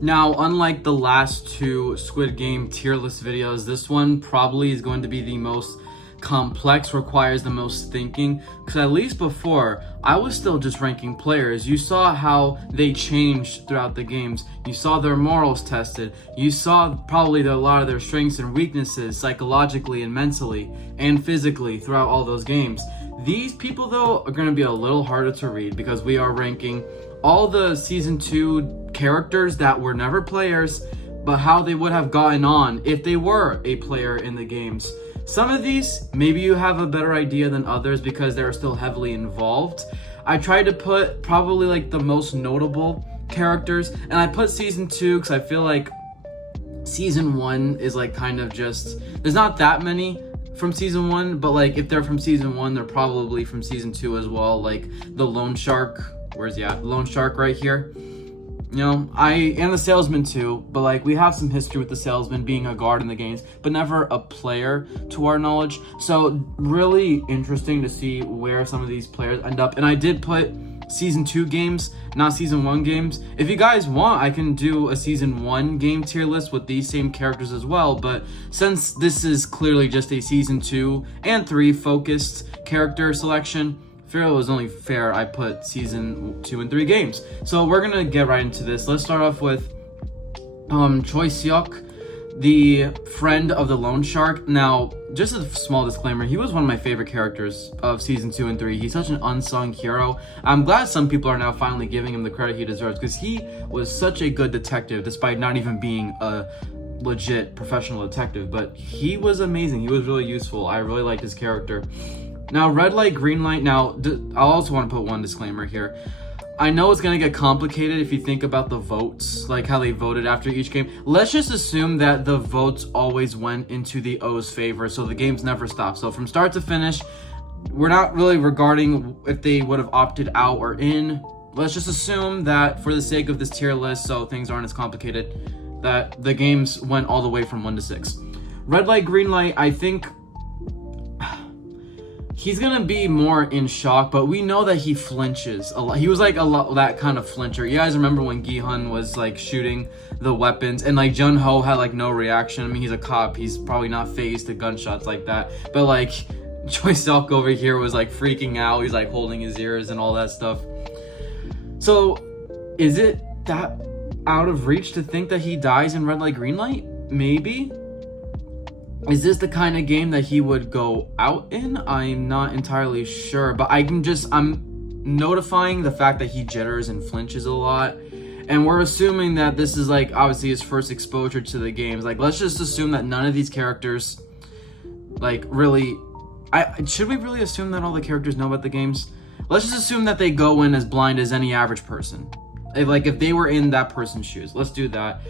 Now, unlike the last two Squid Game tier list videos, this one probably is going to be the most complex, requires the most thinking, because at least before, I was still just ranking players. You saw how they changed throughout the games. You saw their morals tested. You saw probably a lot of their strengths and weaknesses psychologically and mentally and physically throughout all those games. These people, though, are going to be a little harder to read because we are ranking all the season 2 characters that were never players, but how they would have gotten on if they were a player in the games. Some of these, maybe you have a better idea than others because they're still heavily involved. I tried to put probably like the most notable characters, and I put season 2 because I feel like season 1 is like kind of just, there's not that many from season 1, but like if they're from season 1, they're probably from season 2 as well, like the loan shark. Where's he at? Loan shark right here. You know, and the salesman too, but like we have some history with the salesman being a guard in the games, but never a player to our knowledge. So really interesting to see where some of these players end up. And I did put season 2 games, not season 1 games. If you guys want, I can do a season 1 game tier list with these same characters as well, but since this is clearly just a season 2 and 3 focused character selection, I feel it was only fair I put season 2 and 3 games. So we're gonna get right into this. Let's start off with Choi-ok, the friend of the loan shark. Now, just a small disclaimer, he was one of my favorite characters of season 2 and 3. He's such an unsung hero. I'm glad some people are now finally giving him the credit he deserves because he was such a good detective despite not even being a legit professional detective, but he was amazing. He was really useful. I really liked his character. Now, red light, green light. Now, I'll also want to put one disclaimer here. I know it's going to get complicated if you think about the votes, like how they voted after each game. Let's just assume that the votes always went into the O's favor, so the games never stopped. So from start to finish, we're not really regarding if they would have opted out or in. Let's just assume that for the sake of this tier list, so things aren't as complicated, that the games went all the way from 1 to 6. Red light, green light, I think he's gonna be more in shock, but we know that he flinches a lot. He was like a lot that kind of flincher. You guys remember when Gi-hun was like shooting the weapons and like Jun-ho had like no reaction. I mean, he's a cop. He's probably not phased to gunshots like that. But like Choi-ok over here was like freaking out. He's like holding his ears and all that stuff. So is it that out of reach to think that he dies in red light, green light? Maybe. Is this the kind of game that he would go out in? I'm not entirely sure, but I'm notifying the fact that he jitters and flinches a lot. And we're assuming that this is like obviously his first exposure to the games. Like, let's just assume that none of these characters like really, should we really assume that all the characters know about the games? Let's just assume that they go in as blind as any average person. If they were in that person's shoes, let's do that.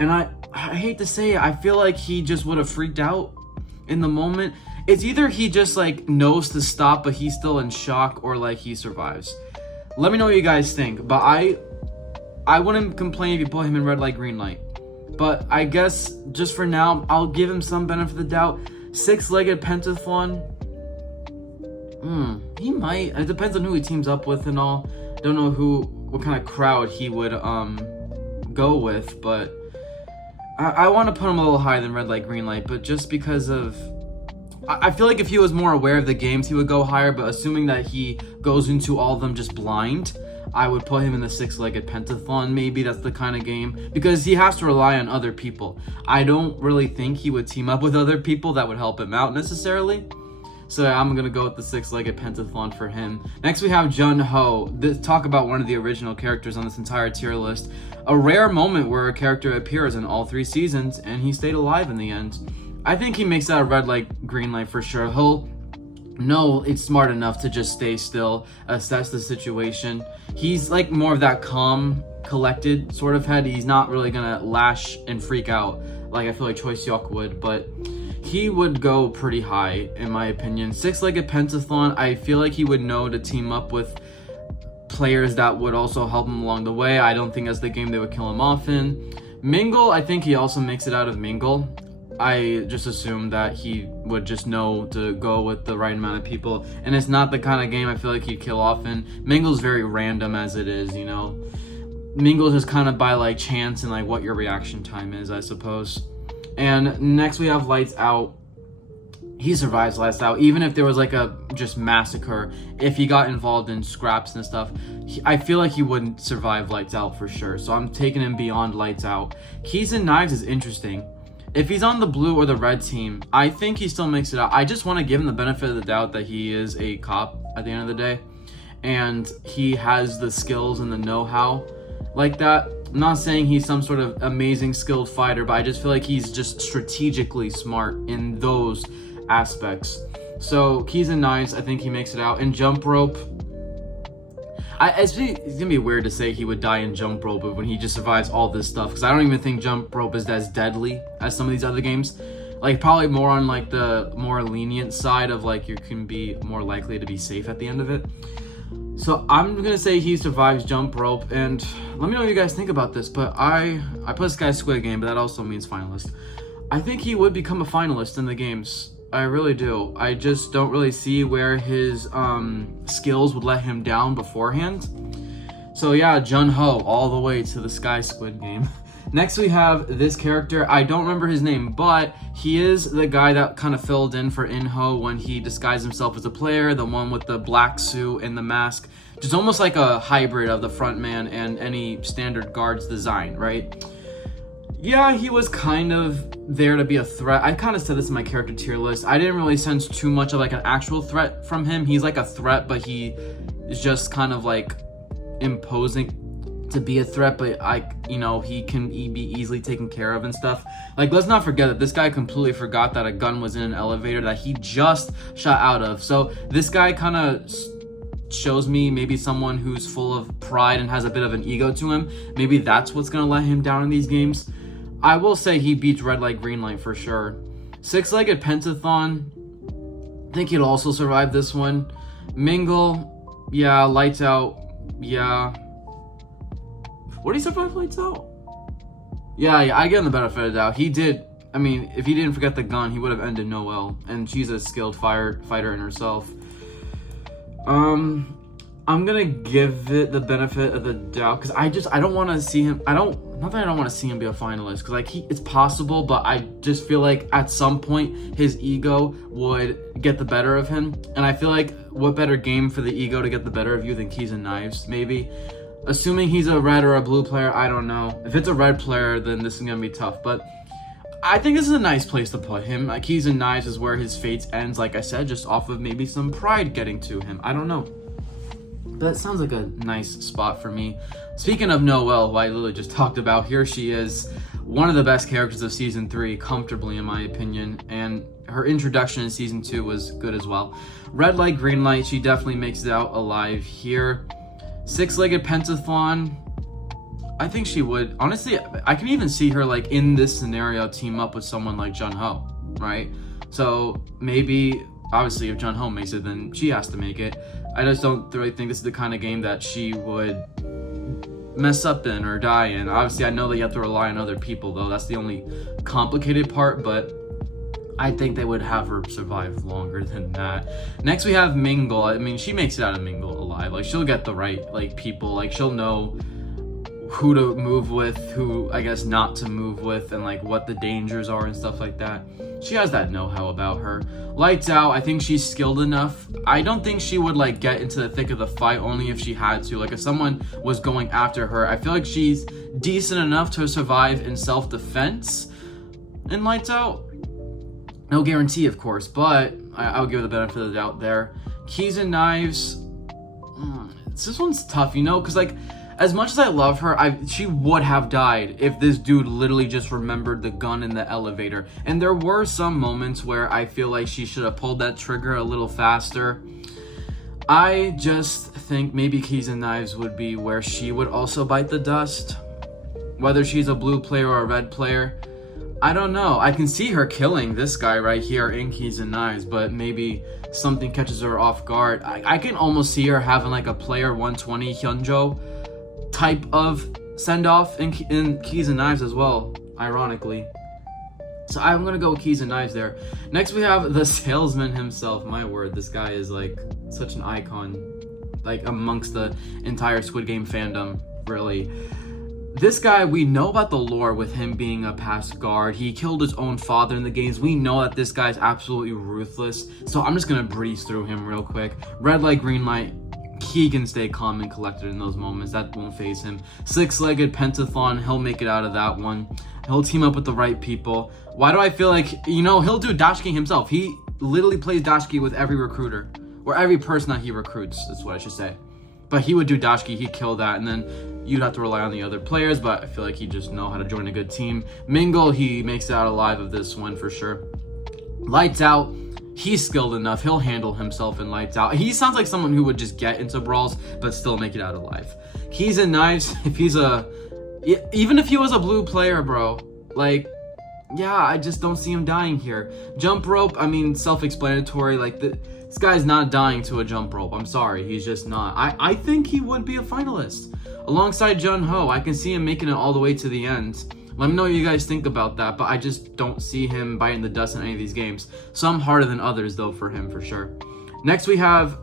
And I hate to say it, I feel like he just would have freaked out in the moment. It's either he just like knows to stop, but he's still in shock, or like he survives. Let me know what you guys think. But I wouldn't complain if you put him in red light, green light. But I guess just for now, I'll give him some benefit of the doubt. 6-legged pentathlon. He might. It depends on who he teams up with and all. Don't know what kind of crowd he would go with, but I want to put him a little higher than red light, green light, but just because of, I feel like if he was more aware of the games, he would go higher, but assuming that he goes into all of them just blind, I would put him in the 6-legged pentathlon. Maybe that's the kind of game, because he has to rely on other people. I don't really think he would team up with other people that would help him out necessarily. So I'm going to go with the 6-legged pentathlon for him. Next we have Jun-ho. Talk about one of the original characters on this entire tier list. A rare moment where a character appears in all 3 seasons and he stayed alive in the end. I think he makes that a red light, green light for sure. He'll know it's smart enough to just stay still, assess the situation. He's like more of that calm, collected sort of head. He's not really going to lash and freak out like I feel like Choi-ok would, but he would go pretty high in my opinion. 6-legged pentathlon, I feel like he would know to team up with players that would also help him along the way. I don't think that's the game they would kill him off in. Mingle, I think he also makes it out of Mingle. I just assumed that he would just know to go with the right amount of people, and it's not the kind of game I feel like he'd kill off in. Mingle's very random as it is, you know. Mingle just kind of by like chance and like what your reaction time is, I suppose. And next we have Lights Out. He survives Lights Out, even if there was like a just massacre. If he got involved in scraps and stuff, I feel like he wouldn't survive Lights Out for sure. So I'm taking him beyond Lights Out. Keys and Knives is interesting. If he's on the blue or the red team, I think he still makes it out. I just want to give him the benefit of the doubt that he is a cop at the end of the day, and he has the skills and the know-how like that. I'm not saying he's some sort of amazing skilled fighter, but I just feel like he's just strategically smart in those aspects. So Keys and Knives, I think he makes it out. And Jump Rope, it's gonna be weird to say he would die in Jump Rope when he just survives all this stuff, because I don't even think Jump Rope is as deadly as some of these other games. Like probably more on like the more lenient side of like you can be more likely to be safe at the end of it. So I'm gonna say he survives Jump Rope, and let me know what you guys think about this. But I put this guy Squid Game, but that also means finalist. I think he would become a finalist in the games. I really do. I just don't really see where his skills would let him down beforehand. So yeah, Jun-ho all the way to the sky, Squid Game. Next we have this character. I don't remember his name, but he is the guy that kind of filled in for In-ho when he disguised himself as a player, the one with the black suit and the mask. Just almost like a hybrid of the front man and any standard guard's design, right? Yeah, he was kind of there to be a threat. I kind of said this in my character tier list. I didn't really sense too much of like an actual threat from him. He's like a threat, but he is just kind of like imposing to be a threat, but he can be easily taken care of and stuff. Like, let's not forget that this guy completely forgot that a gun was in an elevator that he just shot out of. So this guy kind of shows me maybe someone who's full of pride and has a bit of an ego to him. Maybe that's what's gonna let him down in these games. I will say he beats Red Light, Green Light for sure. Six-Legged Pentathon, I think he'll also survive this one. Mingle, yeah. Lights Out, yeah. What did he survive Lights Out? Yeah, I give him the benefit of the doubt. He did. I mean, if he didn't forget the gun, he would have ended Noel, and she's a skilled fighter in herself. I'm gonna give it the benefit of the doubt because I don't want to see him. Not that I don't want to see him be a finalist, because like it's possible, but I just feel like at some point his ego would get the better of him, and I feel like what better game for the ego to get the better of you than Keys and Knives, maybe. Assuming he's a red or a blue player, I don't know. If it's a red player, then this is gonna be tough, but I think this is a nice place to put him. Keys and Knives is where his fate ends, like I said, just off of maybe some pride getting to him. I don't know. But it sounds like a nice spot for me. Speaking of Noel, who I literally just talked about, here she is. One of the best characters of Season 3, comfortably in my opinion. And her introduction in Season 2 was good as well. Red Light, Green Light, she definitely makes it out alive here. Six-Legged Pentathlon, I think she would. Honestly, I can even see her like in this scenario team up with someone like Jun-ho, right? So maybe, obviously, if Jun-ho makes it, then she has to make it. I just don't really think this is the kind of game that she would mess up in or die in. Obviously, I know that you have to rely on other people, though. That's the only complicated part, but I think they would have her survive longer than that. Next, we have Mingle. I mean, she makes it out of Mingle alive. Like, she'll get the right, like, people. Like, she'll know who to move with, who, I guess, not to move with, and, like, what the dangers are and stuff like that. She has that know-how about her. Lights Out, I think she's skilled enough. I don't think she would, like, get into the thick of the fight only if she had to. Like, if someone was going after her, I feel like she's decent enough to survive in self-defense in Lights Out. No guarantee, of course, but I would give her the benefit of the doubt there. Keys and Knives, this one's tough, you know, because, like, as much as I love her, she would have died if this dude literally just remembered the gun in the elevator. And there were some moments where I feel like she should have pulled that trigger a little faster. I just think maybe Keys and Knives would be where she would also bite the dust. Whether she's a blue player or a red player, I don't know. I can see her killing this guy right here in Keys and Knives, but maybe something catches her off guard. I can almost see her having like a player 120 Hyunjo type of send-off in Keys and Knives as well, ironically. So I'm gonna go with Keys and Knives there. Next we have the Salesman himself. My word, this guy is like such an icon, like amongst the entire Squid Game fandom, really. This guy, we know about the lore with him being a past guard. He killed his own father in the games. We know that this guy's absolutely ruthless. So I'm just gonna breeze through him real quick. Red light, green light. He can stay calm and collected in those moments. That won't faze him. Six-legged pentathlon. He'll make it out of that one. He'll team up with the right people. Why do I feel like, you know, he'll do dashki himself. He literally plays dashki with every recruiter. Or every person that he recruits, that's what I should say. But he would do dashki, he'd kill that, and then you'd have to rely on the other players, but I feel like he just know how to join a good team. Mingle, he makes it out alive of this one for sure. Lights out, he's skilled enough. He'll handle himself in lights out. He sounds like someone who would just get into brawls, but still make it out alive. Keys and knives, even if he was a blue player, bro, like, yeah, I just don't see him dying here. Jump rope, I mean, self-explanatory, like, this guy's not dying to a jump rope. I'm sorry, he's just not. I think he would be a finalist. Alongside Jun-ho, I can see him making it all the way to the end. Let me know what you guys think about that, but I just don't see him biting the dust in any of these games. Some harder than others, though, for him, for sure. Next, we have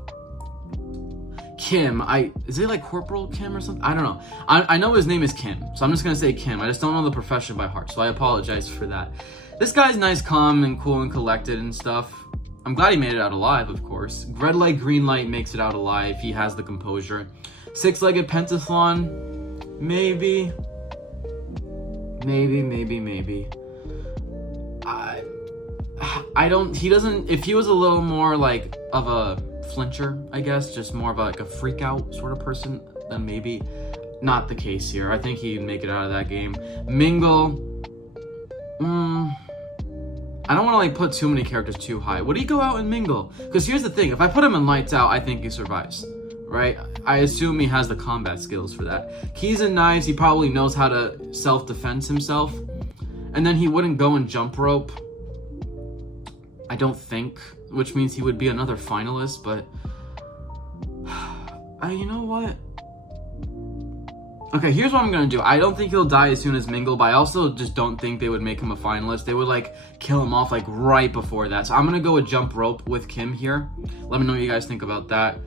Kim. Is it like Corporal Kim or something? I don't know. I know his name is Kim, so I'm just gonna say Kim. I just don't know the profession by heart, so I apologize for that. This guy's nice, calm, and cool, and collected and stuff. I'm glad he made it out alive, of course. Red light, green light makes it out alive. He has the composure. Six-legged pentathlon, maybe. If he was a little more like of a flincher, I guess, just more of like a freak out sort of person, then maybe. Not the case here. I think he'd make it out of that game. Mingle, I don't want to like put too many characters too high. Would he go out and mingle? Because here's the thing, if I put him in lights out, I think he survives, right? I assume he has the combat skills for that. Keys and knives, he probably knows how to self-defense himself. And then he wouldn't go and jump rope, I don't think, which means he would be another finalist, but you know what? Okay, here's what I'm gonna do. I don't think he'll die as soon as Mingle, but I also just don't think they would make him a finalist. They would like kill him off like right before that. So I'm gonna go with jump rope with Kim here. Let me know what you guys think about that.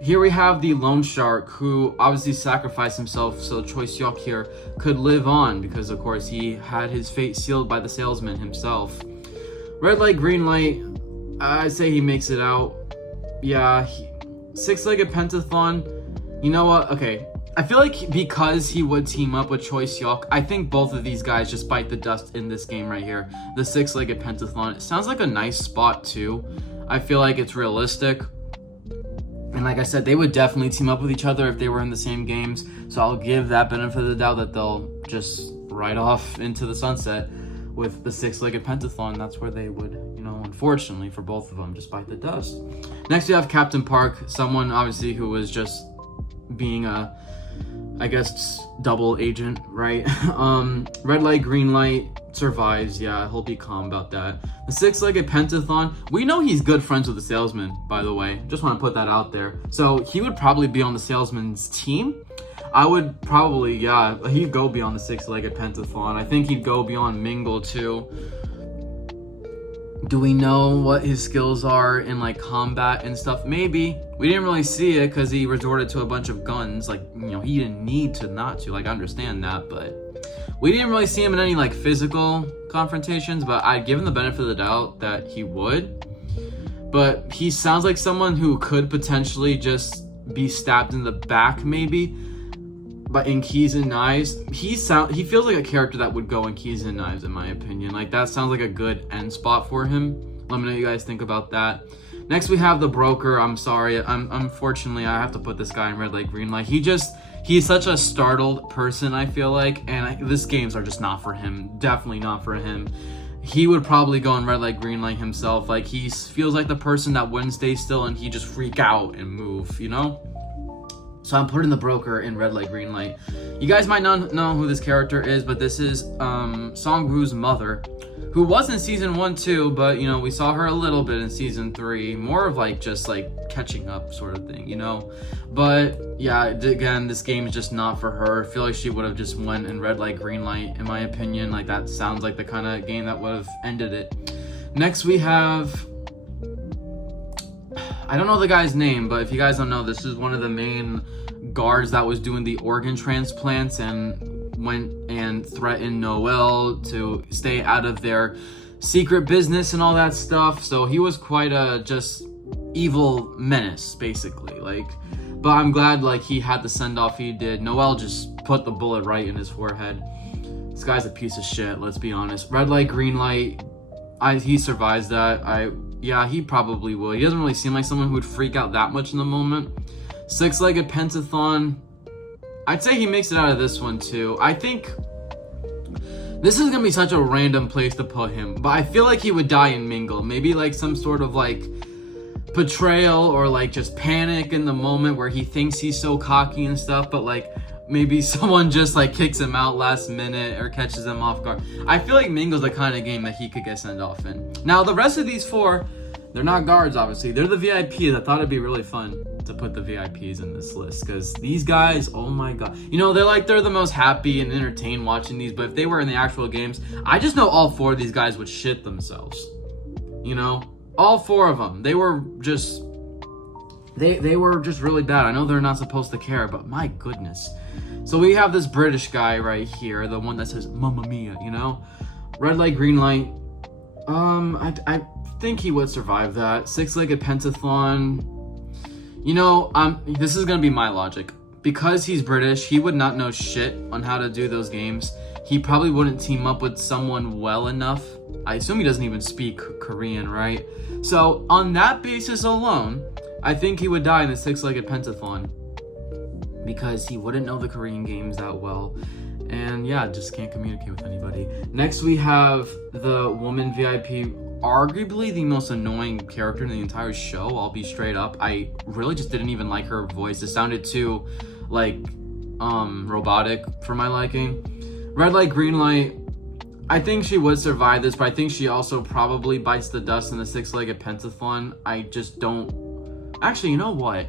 Here we have the Lone Shark, who obviously sacrificed himself so Choi-ok here could live on, because of course he had his fate sealed by the Salesman himself. Red light, green light, I say he makes it out. Yeah, six-legged pentathlon, you know what, okay. I feel like because he would team up with Choi-ok, I think both of these guys just bite the dust in this game right here. The six-legged pentathlon, it sounds like a nice spot too. I feel like it's realistic. And like I said, they would definitely team up with each other if they were in the same games. So I'll give that benefit of the doubt that they'll just ride off into the sunset with the six-legged pentathlon. That's where they would, you know, unfortunately for both of them, just bite the dust. Next we have Captain Park, someone obviously who was just being a, I guess, double agent, right? Red light, green light, survives. Yeah, he'll be calm about that. The six-legged pentathlon, we know he's good friends with the Salesman, by the way. Just want to put that out there. So he would probably be on the Salesman's team. I would probably, yeah, he'd go beyond the six-legged pentathlon. I think he'd go beyond Mingle too. Do we know what his skills are in like combat and stuff? Maybe. We didn't really see it because he resorted to a bunch of guns. Like, you know, he didn't need to not to. Like, I understand that, but we didn't really see him in any like physical confrontations, but I'd give him the benefit of the doubt that he would. But he sounds like someone who could potentially just be stabbed in the back maybe. But in Keys and Knives, he feels like a character that would go in Keys and Knives, in my opinion. Like, that sounds like a good end spot for him. Let me know what you guys think about that. Next, we have the Broker. I'm sorry. Unfortunately, I have to put this guy in red light, green light. He's such a startled person, I feel like. And these games are just not for him. Definitely not for him. He would probably go in red light, green light himself. Like, he feels like the person that wouldn't stay still and he just freak out and move, you know? So I'm putting the Broker in red light, green light. You guys might not know who this character is, but this is Song-woo's mother, who was in season 1 too, but you know, we saw her a little bit in season 3, more of like just like catching up sort of thing, you know. But yeah, again, this game is just not for her. I feel like she would have just went in red light, green light, in my opinion. Like, that sounds like the kind of game that would have ended it. Next we have, I don't know the guy's name, but if you guys don't know, this is one of the main guards that was doing the organ transplants, and went and threatened Noel to stay out of their secret business and all that stuff. So he was quite a just evil menace, basically. Like, but I'm glad like he had the send off he did. Noel just put the bullet right in his forehead. This guy's a piece of shit, let's be honest. Red light, green light. He survives that. Yeah, he probably will. He doesn't really seem like someone who would freak out that much in the moment. Six-legged pentathlon. I'd say he makes it out of this one too. I think this is gonna be such a random place to put him, but I feel like he would die in Mingle. Maybe like some sort of like betrayal or like just panic in the moment where he thinks he's so cocky and stuff, but like maybe someone just like kicks him out last minute or catches him off guard. I feel like Mingle's the kind of game that he could get sent off in. Now the rest of these four, they're not guards obviously. They're the VIPs. I thought it'd be really fun to put the VIPs in this list because these guys, oh my god, you know, they're the most happy and entertained watching these, but if they were in the actual games, I just know all four of these guys would shit themselves. You know, all four of them, they were just really bad. I know they're not supposed to care, but my goodness. So we have this British guy right here, the one that says Mamma Mia, you know, red light, green light. I think he would survive that. Six-legged pentathlon. You know, this is gonna be my logic. Because he's British, he would not know shit on how to do those games. He probably wouldn't team up with someone well enough. I assume he doesn't even speak Korean, right? So on that basis alone, I think he would die in the six-legged pentathlon because he wouldn't know the Korean games that well. And yeah, just can't communicate with anybody. Next we have the woman VIP, arguably the most annoying character in the entire show. I'll be straight up. I really just didn't even like her voice. It sounded too like robotic for my liking. Red light, green light. I think she would survive this, but I think she also probably bites the dust in the six-legged pentathlon. I just don't... Actually, you know what?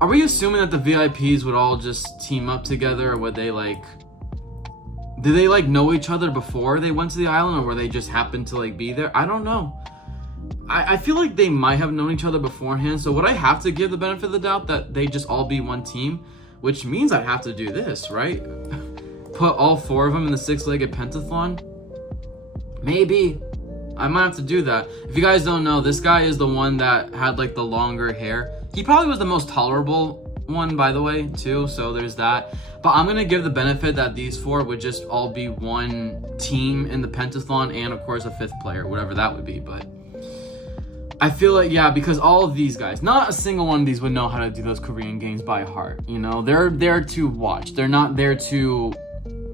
Are we assuming that the VIPs would all just team up together, or would they like... Did they like know each other before they went to the island, or were they just happened to like be there? I don't know. I feel like they might have known each other beforehand, so would I have to give the benefit of the doubt that they just all be one team? Which means I'd have to do this, right? Put all four of them in the six-legged pentathlon? Maybe. I might have to do that. If you guys don't know, this guy is the one that had like the longer hair. He probably was the most tolerable one, by the way, too, so there's that. But I'm gonna give the benefit that these four would just all be one team in the pentathlon, and of course a fifth player, whatever that would be. But I feel like, yeah, because all of these guys, not a single one of these would know how to do those Korean games by heart. You know, they're there to watch. They're not there to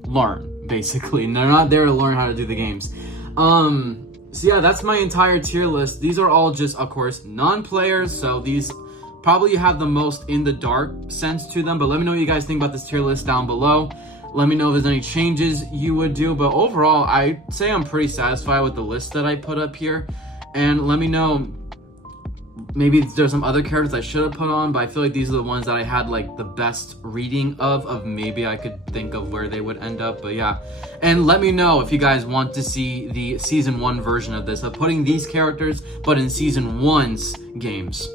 learn, basically. And they're not there to learn how to do the games. So yeah, that's my entire tier list. These are all just, of course, non-players, so these probably have the most in the dark sense to them. But let me know what you guys think about this tier list down below. Let me know if there's any changes you would do. But overall, I'd say I'm pretty satisfied with the list that I put up here. And let me know, maybe there's some other characters I should have put on, but I feel like these are the ones that I had like the best reading of maybe I could think of where they would end up. But yeah, and let me know if you guys want to see the season 1 version of this, of putting these characters but in season 1's games.